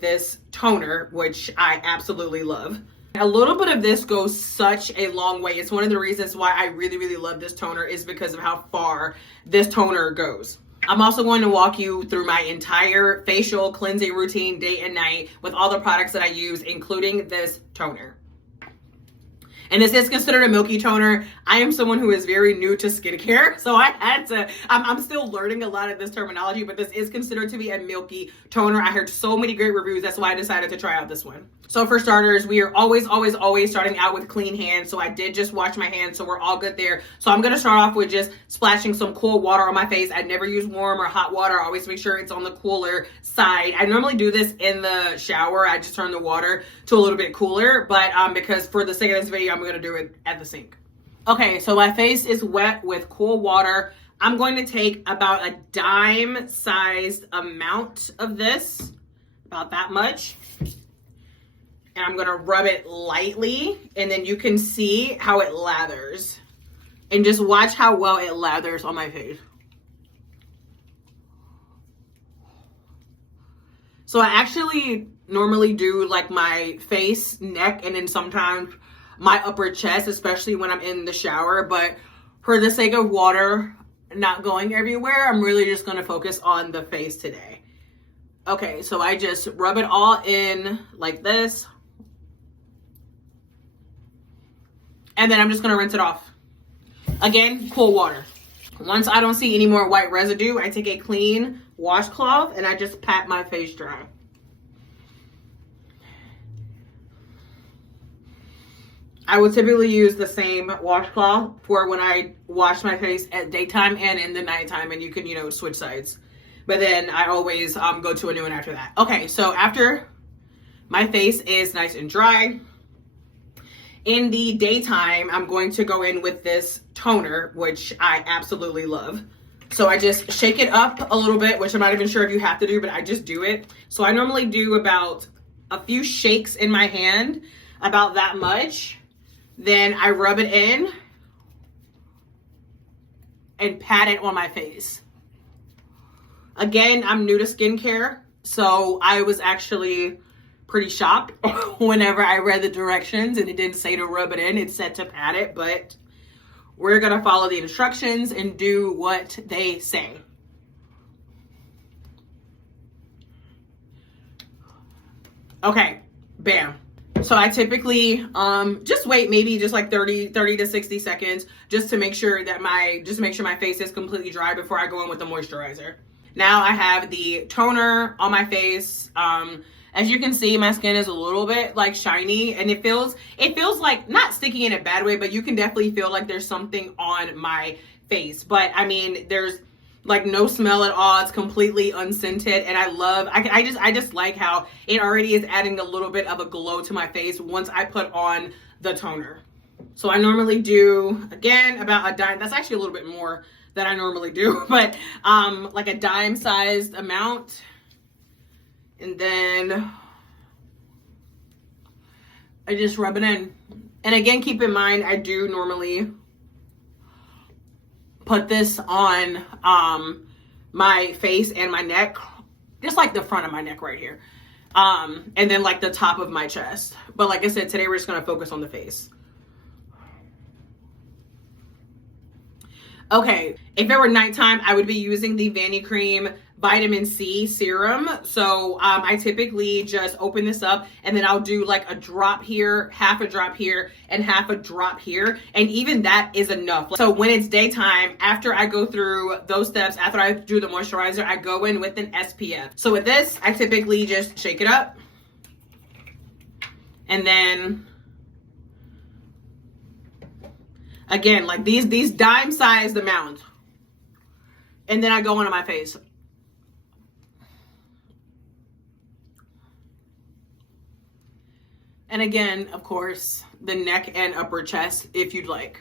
with this toner, which I absolutely love. A little bit of this goes such a long way. It's one of the reasons why I really, really love this toner is because of how far this toner goes. I'm also going to walk you through my entire facial cleansing routine day and night with all the products that I use, including this toner. And this is considered a milky toner. I am someone who is very new to skincare, so I'm still learning a lot of this terminology, but this is considered to be a milky toner. I heard so many great reviews. That's why I decided to try out this one. So for starters, we are always starting out with clean hands. So I did just wash my hands, so we're all good there. So I'm gonna start off with just splashing some cool water on my face. I never use warm or hot water. I always make sure it's on the cooler side. I normally do this in the shower. I just turn the water to a little bit cooler, but because for the sake of this video, I'm gonna do it at the sink. Okay, so my face is wet with cool water. I'm going to take about a dime-sized amount of this, about that much. And I'm gonna rub it lightly, and then you can see how it lathers. And just watch how well it lathers on my face. So I actually normally do like my face, neck, and then sometimes my upper chest, especially when I'm in the shower. But for the sake of water not going everywhere, I'm really just gonna focus on the face today. Okay, so I just rub it all in like this. And then I'm just gonna rinse it off. Again, cool water. Once I don't see any more white residue, I take a clean washcloth and I just pat my face dry. I would typically use the same washcloth for when I wash my face at daytime and in the nighttime, and you can, switch sides. But then I always go to a new one after that. Okay, so after my face is nice and dry, in the daytime, I'm going to go in with this toner, which I absolutely love. So I just shake it up a little bit, which I'm not even sure if you have to do, but I just do it. So I normally do about a few shakes in my hand, about that much. Then I rub it in and pat it on my face. Again, I'm new to skincare, so I was actually pretty shocked whenever I read the directions and it didn't say to rub it in, it said to pat it, but we're gonna follow the instructions and do what they say. Okay, bam. So I typically just wait maybe just like 30 to 60 seconds just to make sure that my face is completely dry before I go in with the moisturizer. Now I have the toner on my face. As you can see, my skin is a little bit like shiny, and it feels like not sticky in a bad way, but you can definitely feel like there's something on my face. But I mean, there's like no smell at all. It's completely unscented, and I just like how it already is adding a little bit of a glow to my face once I put on the toner. So I normally do, again, about a dime. That's actually a little bit more than I normally do, but like a dime-sized amount. And then I just rub it in. And again, keep in mind, I do normally put this on my face and my neck, just like the front of my neck right here. And then like the top of my chest. But like I said, today we're just gonna focus on the face. Okay, if it were nighttime, I would be using the Vanny Cream Vitamin C Serum. So I typically just open this up and then I'll do like a drop here, half a drop here, and half a drop here. And even that is enough. So when it's daytime, after I go through those steps, after I do the moisturizer, I go in with an SPF. So with this, I typically just shake it up. And then again, like these dime-sized amounts. And then I go into my face. And again, of course, the neck and upper chest if you'd like.